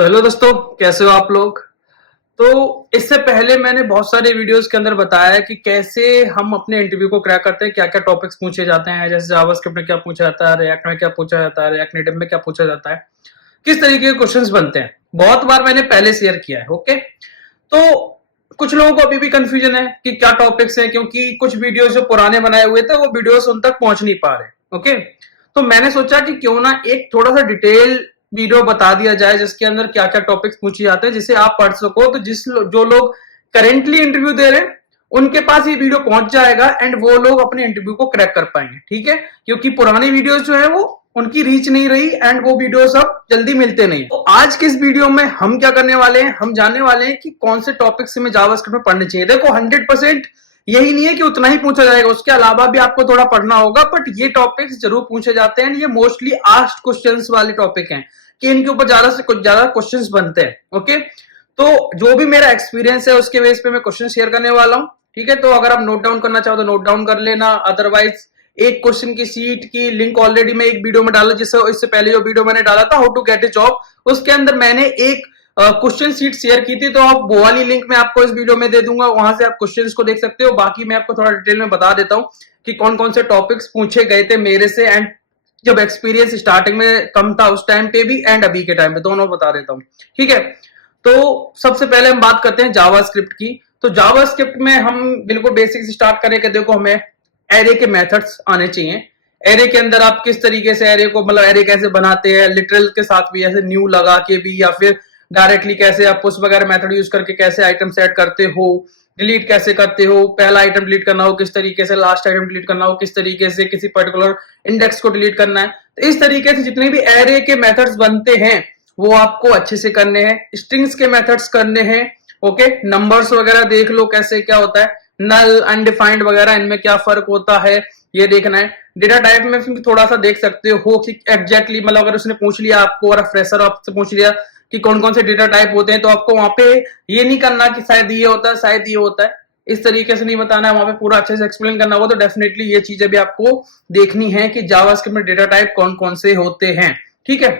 तो हेलो दोस्तों, कैसे हो आप लोग। तो इससे पहले मैंने बहुत सारे वीडियोस के अंदर बताया कि कैसे हम अपने इंटरव्यू को क्रैक करते हैं, क्या क्या टॉपिक्स पूछे जाते हैं। जैसे जावास्क्रिप्ट में क्या पूछा जाता है, रिएक्ट में क्या पूछा जाता है, रिएक्ट नेटिव में क्या पूछा जाता है, किस तरीके के क्वेश्चंस बनते हैं। बहुत बार मैंने पहले शेयर किया है। ओके, तो कुछ लोगों को अभी भी कंफ्यूजन है कि क्या टॉपिक्स हैं, क्योंकि कुछ वीडियोस जो पुराने बनाए हुए थे वो वीडियोस उन तक पहुंच नहीं पा रहे। ओके, तो मैंने सोचा कि क्यों ना एक थोड़ा सा डिटेल वीडियो बता दिया जाए जिसके अंदर क्या क्या टॉपिक्स पूछे जाते हैं, जिसे आप पढ़ सको। तो जो लोग करेंटली इंटरव्यू दे रहे हैं उनके पास ये वीडियो पहुंच जाएगा एंड वो लोग अपने इंटरव्यू को क्रैक कर पाएंगे। ठीक है, क्योंकि पुरानी वीडियोस जो है वो उनकी रीच नहीं रही एंड वो वीडियोस अब जल्दी मिलते नहीं। तो आज के इस वीडियो में हम क्या करने वाले हैं, हम जानने वाले हैं कि कौन से टॉपिक्स हमें जावास्क्रिप्ट में पढ़ने चाहिए। देखो 100% यही नहीं है कि उतना ही पूछा जाएगा, उसके अलावा भी आपको थोड़ा पढ़ना होगा, बट ये टॉपिक्स जरूर पूछे जाते हैं। ये मोस्टली आस्क्ड क्वेश्चंस वाले टॉपिक हैं कि इनके ऊपर ज्यादा से कुछ ज्यादा क्वेश्चंस बनते हैं। ओके, तो जो भी मेरा एक्सपीरियंस है उसके बेस पे मैं क्वेश्चन शेयर करने वाला हूं। ठीक है, तो अगर आप नोट डाउन करना चाहो तो नोट डाउन कर लेना, अदरवाइज एक क्वेश्चन की सीट की लिंक ऑलरेडी मैं एक वीडियो में डाला, जिससे इससे पहले जो वीडियो मैंने डाला था how to get a job, उसके अंदर मैंने एक क्वेश्चन सीट शेयर की थी। तो आप वो वाली लिंक मैं आपको इस वीडियो में दे दूंगा, वहां से आप क्वेश्चंस को देख सकते हो। बाकी मैं आपको थोड़ा डिटेल में बता देता हूं कि कौन कौन से टॉपिक्स पूछे गए थे मेरे से, एंड जब एक्सपीरियंस स्टार्टिंग में कम था उस टाइम पे भी एंड अभी के टाइम पे दोनों बता देता हूं। ठीक है, तो सबसे पहले हम बात करते हैं जावास्क्रिप्ट की। तो जावास्क्रिप्ट में हम बिल्कुल बेसिक से स्टार्ट करें कि देखो हमें एरे के मेथड्स आने चाहिए। एरे के अंदर आप किस तरीके से एरे को, मतलब एरे कैसे बनाते हैं, लिटरल के साथ भी, ऐसे न्यू लगा के भी, या फिर डायरेक्टली कैसे आप पुश वगैरह मेथड यूज करके कैसे आइटम सेट करते हो, डिलीट कैसे करते हो, पहला आइटम डिलीट करना हो किस तरीके से, लास्ट आइटम डिलीट करना हो किस तरीके से, किसी पर्टिकुलर इंडेक्स को डिलीट करना है। तो इस तरीके से जितने भी एरे के मेथड्स बनते हैं वो आपको अच्छे से करने हैं। स्ट्रिंग्स के मेथड्स करने हैं। ओके, नंबर्स वगैरह देख लो कैसे क्या होता है, नल अनडिफाइंड वगैरह इनमें क्या फर्क होता है ये देखना है। डेटा टाइप में थोड़ा सा देख सकते हो कि एग्जैक्टली, मतलब अगर उसने पूछ लिया आपको और फ्रेशर आपसे पूछ लिया कि कौन कौन से डेटा टाइप होते हैं, तो आपको वहां पे ये नहीं करना कि शायद ये होता है शायद ये होता है, इस तरीके से नहीं बताना है। वहां पे पूरा अच्छे से एक्सप्लेन करना होगा। तो डेफिनेटली ये चीजें भी आपको देखनी है कि जावास्क्रिप्ट में डेटा टाइप कौन कौन से होते हैं। ठीक है,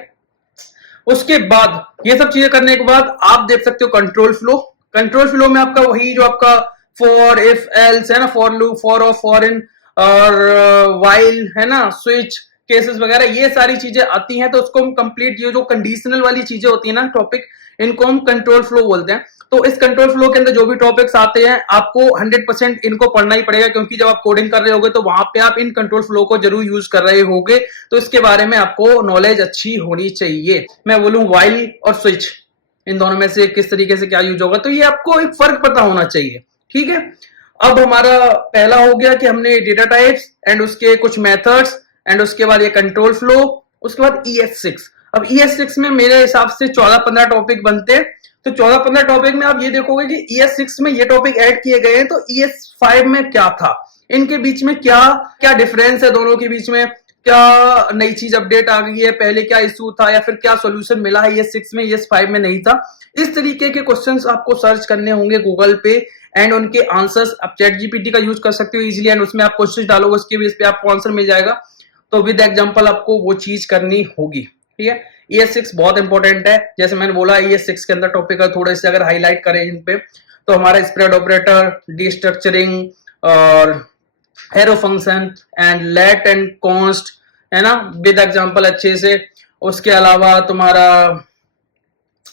उसके बाद ये सब चीजें करने के बाद आप देख सकते हो कंट्रोल फ्लो। कंट्रोल फ्लो में आपका वही जो आपका फॉर, इफ, एल्स है ना, for loop, for of, for in और वाइल है ना, स्विच केसेस वगैरह, ये सारी चीजें आती हैं। तो उसको हम कंप्लीट, ये जो कंडीशनल वाली चीजें होती है ना टॉपिक, इनको हम कंट्रोल फ्लो बोलते हैं। तो इस कंट्रोल फ्लो के अंदर जो भी टॉपिक्स आते हैं आपको 100% इनको पढ़ना ही पड़ेगा, क्योंकि जब आप कोडिंग कर रहे होगे तो वहां पे आप इन कंट्रोल फ्लो को जरूर यूज कर रहे होगे। तो इसके बारे में आपको नॉलेज अच्छी होनी चाहिए। मैं बोलूं वाइल और स्विच, इन दोनों में से किस तरीके से क्या यूज होगा, तो ये आपको एक फर्क पता होना चाहिए। ठीक है, अब हमारा पहला हो गया कि हमने डेटा टाइप्स एंड उसके कुछ मेथड्स एंड उसके बाद ये कंट्रोल फ्लो, उसके बाद ES6। अब ES6 में मेरे हिसाब से 14-15 टॉपिक बनते हैं। तो 14-15 टॉपिक में आप ये देखोगे कि ES6 में ये टॉपिक ऐड किए गए हैं, तो ES5 में क्या था, इनके बीच में क्या क्या डिफरेंस है, दोनों के बीच में क्या नई चीज अपडेट आ गई है, पहले क्या इशू था, या फिर क्या सॉल्यूशन मिला है ES6 में, ES5 में नहीं था। इस तरीके के क्वेश्चंस आपको सर्च करने होंगे गूगल पे एंड उनके आंसर्स आप चैट जीपीटी का यूज कर सकते हो इजीली, एंड उसमें आप क्वेश्चन डालोगे, उसके बेस पे आपको आंसर मिल जाएगा। तो विद एग्जांपल आपको वो चीज करनी होगी। ठीक है, ES6 बहुत इंपॉर्टेंट है। जैसे मैंने बोला ES6 के अंदर टॉपिक है, थोड़े से अगर हाईलाइट करें इन पे, तो हमारा स्प्रेड ऑपरेटर, डिस्ट्रक्चरिंग और arrow function and let and const है ना, विद एग्जांपल अच्छे से। उसके अलावा तुम्हारा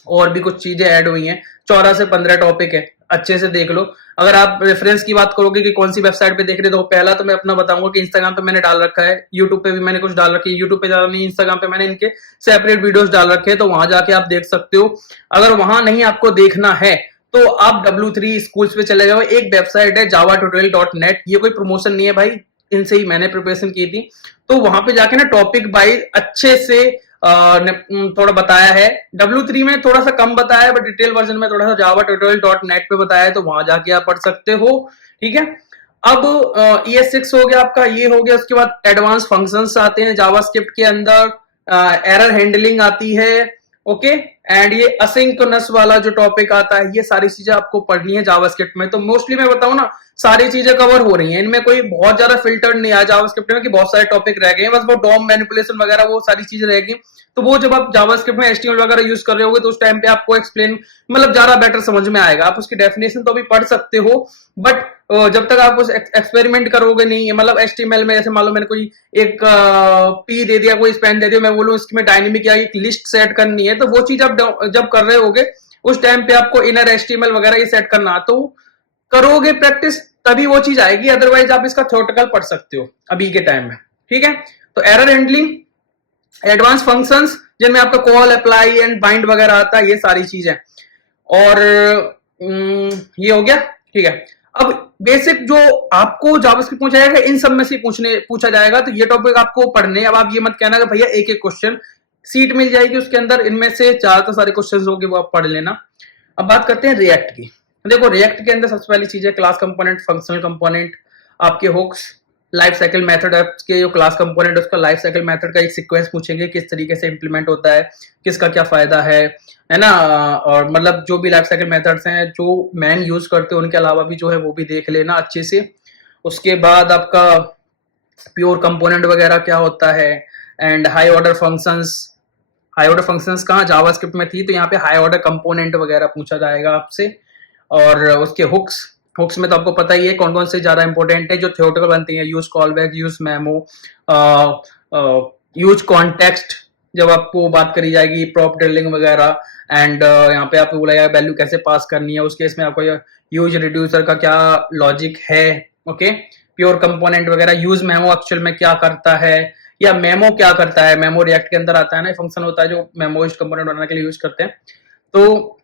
और भी कुछ चीजें ऐड हुई हैं। 14 से 15 टॉपिक है, अच्छे से देख लो। अगर आप रेफरेंस की बात करोगे कि कौन सी वेबसाइट पे देख रहे हो, पहला तो मैं अपना बताऊंगा कि इंस्टाग्राम पे मैंने डाल रखा है, यूट्यूब पे भी मैंने कुछ डाल रखी है। यूट्यूब पे ज्यादा नहीं, इंस्टाग्राम पे मैंने इनके सेपरेट वीडियोस डाल रखे हैं, तो वहां जाके आप देख सकते हो। अगर वहां नहीं आपको देखना है तो आप W3 स्कूल्स पे चले जाओ। एक वेबसाइट है javatutorial.net, ये कोई प्रमोशन नहीं है भाई, इनसे ही मैंने प्रिपरेशन की थी। तो वहां पे जाके ना टॉपिक वाइज अच्छे से थोड़ा बताया है। W3 में थोड़ा सा कम बताया है, बट डिटेल वर्जन में थोड़ा सा javatutorial.net पे बताया है, तो वहां जाके आप पढ़ सकते हो। ठीक है, अब ES6 हो गया आपका, ये हो गया। उसके बाद एडवांस फंक्शंस आते हैं जावास्क्रिप्ट के अंदर, एरर हैंडलिंग आती है। ओके, एंड ये असिंक्रोनस वाला जो टॉपिक आता है, ये सारी चीजें आपको पढ़नी है जावास्क्रिप्ट में। तो मोस्टली मैं बताऊं ना, सारी चीजें कवर हो रही हैं, इनमें कोई बहुत ज्यादा फिल्टर्ड नहीं आया जावास्क्रिप्ट में कि बहुत सारे टॉपिक रह गए हैं। बस वो डॉम मैनिपुलेशन वगैरह वो सारी चीजें रह गई, तो वो जब आप जावास्क्रिप्ट में HTML वगैरह यूज कर रहे होगे तो उस टाइम पे आपको एक्सप्लेन मतलब ज्यादा बेटर समझ में आएगा। आप उसकी डेफिनेशन तो अभी पढ़ सकते हो, बट जब तक आप उस एक्सपेरिमेंट करोगे नहीं, मतलब HTML में जैसे मान लो मैंने कोई एक पी दे दिया, कोई स्पेन दे दिया, मैं बोलूँ इसमें डायनेमिक या एक लिस्ट सेट करनी है, तो वो चीज आप जब कर रहे होगे उस टाइम पे आपको इनर HTML वगैरह ये सेट करना, तो करोगे प्रैक्टिस तभी वो चीज आएगी, अदरवाइज आप इसका थ्योरेटिकल पढ़ सकते हो अभी के टाइम में। ठीक है, तो एरर हैंडलिंग, एडवांस फंक्शंस जिनमें आपका कॉल, अप्लाई एंड बाइंड वगैरह आता है, ये सारी चीजें। और ये हो गया। ठीक है, अब बेसिक जो आपको जावास्क्रिप्ट पूछा जाएगा इन सब में से पूछा जाएगा, तो ये टॉपिक आपको पढ़ने। अब आप ये मत कहना कि भैया एक एक क्वेश्चन, सीट मिल जाएगी उसके अंदर, इनमें से ज्यादातर सारे क्वेश्चन होंगे वो आप पढ़ लेना। अब बात करते हैं रिएक्ट की। देखो रिएक्ट के अंदर सबसे पहली चीज है क्लास कंपोनेंट, फंक्शनल कंपोनेंट, आपके हुक्स, लाइफ साइकिल मेथड के जो क्लास कंपोनेंट है उसका लाइफ साइकिल मेथड का एक सीक्वेंस पूछेंगे, किस तरीके से इंप्लीमेंट होता है, किसका क्या फायदा है ना। और मतलब जो भी लाइफ साइकिल मेथड्स हैं जो मैन यूज करते हैं उनके अलावा भी जो है वो भी देख लेना अच्छे से। उसके बाद आपका प्योर कंपोनेंट वगैरह क्या होता है, and high order functions. High order functions कहाँ जावास्क्रिप्ट में थी, तो यहाँ पे हाई ऑर्डर कंपोनेंट वगैरह पूछा जाएगा आपसे। और उसके हुक्स, हुक्स में तो आपको पता ही है कौन कौन से ज्यादा इंपॉर्टेंट है जो थ्योरेटिकल बनती है, use callback, use memo, use context जब आपको बात करी जाएगी, प्रॉप ड्रिलिंग वगैरह, एंड यहाँ पे आपको बोला जाएगा वैल्यू कैसे पास करनी है, उस केस में आपको यूज रिड्यूसर का क्या लॉजिक है। ओके, प्योर कंपोनेंट वगैरह, यूज मेमो एक्चुअल में क्या करता है या मेमो क्या करता है, मेमो रिएक्ट के अंदर आता है ना, फंक्शन होता है जो मेमो कंपोनेंट बनाने के लिए यूज करते हैं। तो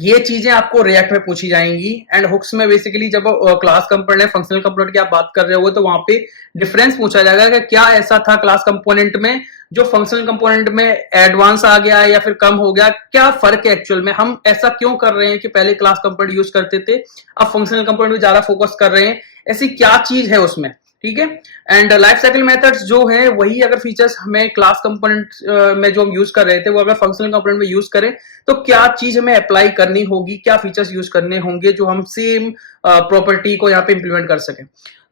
ये चीजें आपको रिएक्ट में पूछी जाएंगी। एंड हुक्स में बेसिकली जब क्लास कंपोनेंट, फंक्शनल कंपोनेंट की आप बात कर रहे हो तो वहां पे डिफरेंस पूछा जाएगा कि क्या ऐसा था क्लास कंपोनेंट में जो फंक्शनल कंपोनेंट में एडवांस आ गया है या फिर कम हो गया, क्या फर्क है एक्चुअल में, हम ऐसा क्यों कर रहे हैं कि पहले क्लास कंपोनेंट यूज करते थे अब फंक्शनल कंपोनेंट में ज्यादा फोकस कर रहे हैं, ऐसी क्या चीज है उसमें। ठीक है, एंड लाइफ साइकिल मेथड्स जो है वही अगर फीचर्स हमें क्लास कंपोनेंट में जो हम यूज कर रहे थे वो अगर फंक्शनल कंपोनेंट में यूज करें तो क्या चीज हमें अप्लाई करनी होगी, क्या फीचर्स यूज करने होंगे जो हम सेम प्रॉपर्टी को यहाँ पे इंप्लीमेंट कर सकें।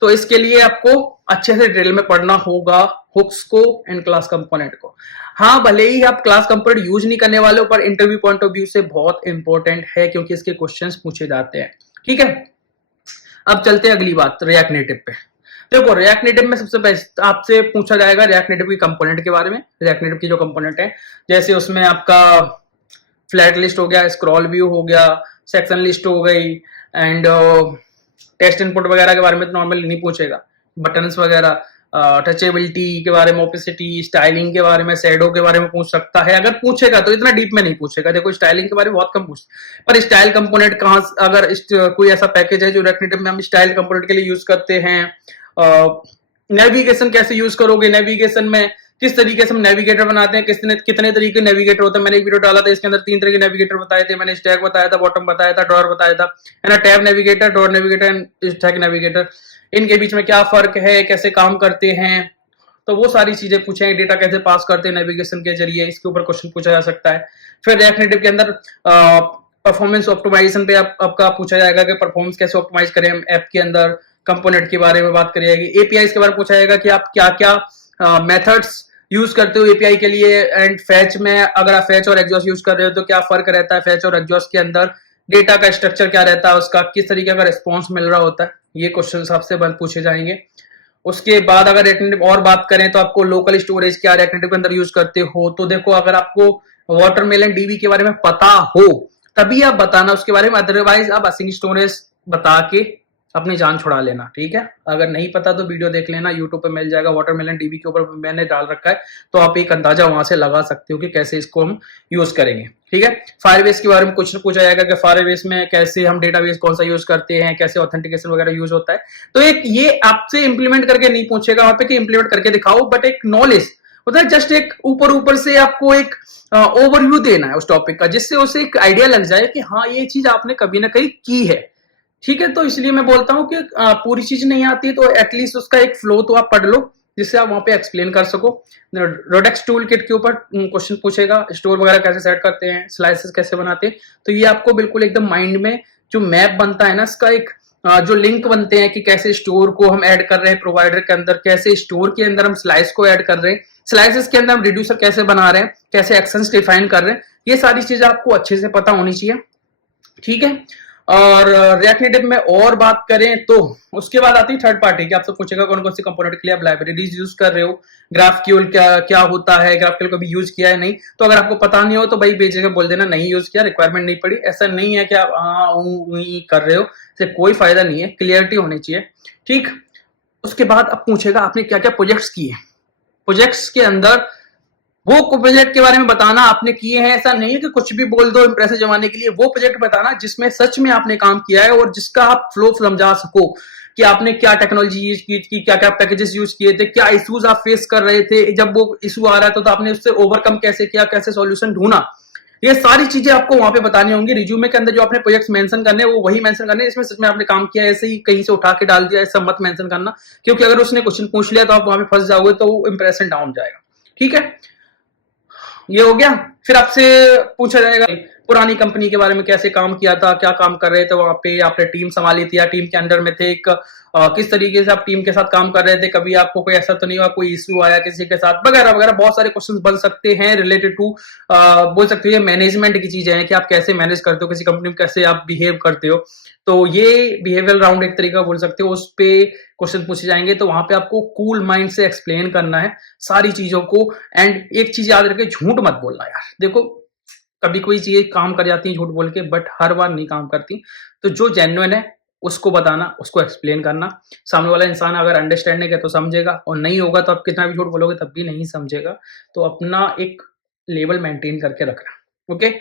तो इसके लिए आपको अच्छे से डिटेल में पढ़ना होगा हुक्स को एंड क्लास कंपोनेंट को। हाँ, भले ही आप क्लास कंपोनेंट यूज नहीं करने वाले हो पर इंटरव्यू पॉइंट ऑफ व्यू से बहुत इंपॉर्टेंट है क्योंकि इसके क्वेश्चंस पूछे जाते हैं। ठीक है, अब चलते हैं अगली बात रिएक्ट नेटिव पे। देखो रिएक्ट नेटिव में सबसे पहले आपसे पूछा जाएगा रिएक्ट नेटिव की कंपोनेंट के बारे में। रिएक्ट नेटिव की जो कंपोनेंट है जैसे उसमें आपका फ्लैट लिस्ट हो गया, स्क्रॉल व्यू हो गया, सेक्शन लिस्ट हो गई, एंड टेक्स्ट इनपुट वगैरह के बारे में तो नॉर्मली नहीं पूछेगा, बटन्स वगैरह, टचेबिलिटी के बारे में, ओपेसिटी, स्टाइलिंग के बारे में, शैडो के बारे में पूछ सकता है। अगर पूछेगा तो इतना डीप में नहीं पूछेगा। देखो स्टाइलिंग के बारे में बहुत कम पूछता, पर स्टाइल कंपोनेंट कहाँ, अगर कोई ऐसा पैकेज है जो रिएक्ट नेटिव में हम स्टाइल कंपोनेंट के लिए यूज करते हैं, नेविगेशन कैसे यूज करोगे, नेविगेशन में किस तरीके से हम नेविगेटर बनाते हैं, कितने तरीके नेविगेटर होते हैं। मैंने एक वीडियो डाला था इसके अंदर 3 तरह के नेविगेटर बताए थे, मैंने स्टैक बताया था, बॉटम बताया था, ड्रॉअर बताया था, है ना, tab navigator, drawer navigator and stack navigator, इनके बीच में क्या फर्क है, कैसे काम करते हैं, तो वो सारी चीजें पूछे, डेटा कैसे पास करते हैं नेविगेशन के जरिए, इसके ऊपर क्वेश्चन पूछा जा सकता है। फिर रिएक्ट नेटिव के अंदर परफॉर्मेंस ऑप्टिमाइजेशन पे आपका पूछा जाएगा कि परफॉर्मेंस कैसे ऑप्टिमाइज करें ऐप के अंदर, कंपोनेंट के बारे में बात करी जाएगी, एपीआई के बारे में पूछा जाएगा कि आप क्या क्या मेथड्स यूज करते हो एपीआई के लिए, एंड फैच में अगर आप फैच और एग्जॉस्ट यूज कर रहे हो तो क्या फर्क रहता है फैच और एग्जॉस्ट के अंदर, डेटा का स्ट्रक्चर क्या रहता है उसका, किस तरीके का रिस्पॉन्स मिल रहा होता है, ये क्वेश्चन आपसे पूछे जाएंगे। उसके बाद अगर रिएक्ट नेटिव और बात करें तो आपको लोकल स्टोरेज क्या रिएक्ट नेटिव के अंदर यूज करते हो, तो देखो अगर आपको वाटरमेलन डीबी के बारे में पता हो तभी आप बताना उसके बारे में, अदरवाइज आप असिंग स्टोरेज बता के अपनी जान छुड़ा लेना। ठीक है, अगर नहीं पता तो वीडियो देख लेना, यूट्यूब पे मिल जाएगा, वाटरमेलन डीबी के ऊपर मैंने डाल रखा है, तो आप एक अंदाजा वहां से लगा सकते हो कि कैसे इसको हम यूज करेंगे। ठीक है, फायरबेस के बारे में कुछ पूछा जाएगा कि फायरबेस में कैसे हम डेटाबेस कौन सा यूज करते हैं, कैसे ऑथेंटिकेशन वगैरह यूज होता है। तो एक ये आपसे इंप्लीमेंट करके नहीं पूछेगा वहां पे कि इंप्लीमेंट करके दिखाओ, बट एक नॉलेज होता है, जस्ट एक ऊपर से आपको एक ओवरव्यू देना है उस टॉपिक का, जिससे उसे एक आइडिया लग जाए कि हाँ ये चीज आपने कभी ना कहीं की है। ठीक है, तो इसलिए मैं बोलता हूं कि पूरी चीज नहीं आती तो एटलीस्ट उसका एक फ्लो तो आप पढ़ लो जिससे आप वहां पे एक्सप्लेन कर सको। रोडेक्स टूल किट के ऊपर क्वेश्चन पूछेगा, स्टोर वगैरह कैसे सेट करते हैं, स्लाइसेस कैसे बनाते हैं, तो ये आपको बिल्कुल एकदम माइंड में जो मैप बनता है ना इसका, एक जो लिंक बनते हैं कि कैसे स्टोर को हम ऐड कर रहे हैं प्रोवाइडर के अंदर, कैसे स्टोर के अंदर हम स्लाइस को ऐड कर रहे हैं, स्लाइसेस के अंदर हम रिड्यूसर कैसे बना रहे हैं, कैसे एक्शंस डिफाइन कर रहे हैं, ये सारी चीजें आपको अच्छे से पता होनी चाहिए, ठीक है। और रिएक्ट नेटिव में और बात करें तो उसके बाद आती है थर्ड पार्टी की, आपसे पूछेगा कौन कौन सी कंपोनेंट के लिए आप लाइब्रेरीज यूज कर रहे हो, ग्राफक्यूएल क्या होता है, ग्राफक्यूएल कभी यूज किया है नहीं, तो अगर आपको पता नहीं हो तो भाई बेझिझक बोल देना नहीं यूज किया, रिक्वायरमेंट नहीं पड़ी। ऐसा नहीं है कि आप कर रहे हो, इससे कोई फायदा नहीं है, क्लियरिटी होनी चाहिए, ठीक। उसके बाद अब पूछेगा आपने क्या क्या प्रोजेक्ट्स किए, प्रोजेक्ट्स के अंदर वो प्रोजेक्ट के बारे में बताना आपने किए हैं, ऐसा नहीं है कि कुछ भी बोल दो इंप्रेसिव जमाने के लिए, वो प्रोजेक्ट बताना जिसमें सच में आपने काम किया है और जिसका आप फ्लो समझा सको कि आपने क्या टेक्नोलॉजी यूज की, क्या क्या पैकेजेस यूज किए थे, क्या इश्यूज आप फेस कर रहे थे, जब वो इशू आ रहा था तो आपने उससे ओवरकम कैसे किया, कैसे सॉल्यूशन ढूंढा, ये सारी चीजें आपको वहां पे बतानी होंगी। रिज्यूमे के अंदर जो आपने प्रोजेक्ट्स मेंशन करने वो वही मेंशन करने इसमें सच में आपने काम किया, ऐसे ही कहीं से उठा के डाल दिया ऐसा मत मेंशन करना, क्योंकि अगर उसने क्वेश्चन पूछ लिया तो आप वहां पे फंस जाओगे, तो वो इंप्रेशन डाउन जाएगा, ठीक है। ये हो गया। फिर आपसे पूछा जाएगा पुरानी कंपनी के बारे में, कैसे काम किया था, क्या काम कर रहे थे वहां पे, आपने टीम संभाली थी या टीम के अंडर में थे, किस तरीके से आप टीम के साथ काम कर रहे थे, कभी आपको कोई ऐसा तो नहीं हुआ कोई इश्यू आया किसी के साथ, वगैरह वगैरह बहुत सारे क्वेश्चंस बन सकते हैं रिलेटेड टू, बोल सकते हैं मैनेजमेंट की चीजें हैं कि आप कैसे मैनेज करते हो किसी कंपनी में, कैसे आप बिहेव करते हो, तो ये बिहेवियरल राउंड एक तरीका बोल सकते हो, उस पे क्वेश्चन पूछे जाएंगे, तो वहां पे आपको कूल माइंड से एक्सप्लेन करना है सारी चीजों को। एंड एक चीज याद रखे, झूठ मत बोलना यार, देखो कभी कोई चीजें काम कर जाती है झूठ बोल के, बट हर बार नहीं काम करती, तो जो जेन्युइन है उसको बताना, उसको एक्सप्लेन करना, सामने वाला इंसान अगर अंडरस्टैंडिंग है तो समझेगा, और नहीं होगा तो आप कितना भी झूठ बोलोगे तब भी नहीं समझेगा, तो अपना एक लेवल मेंटेन करके रखना, ओके।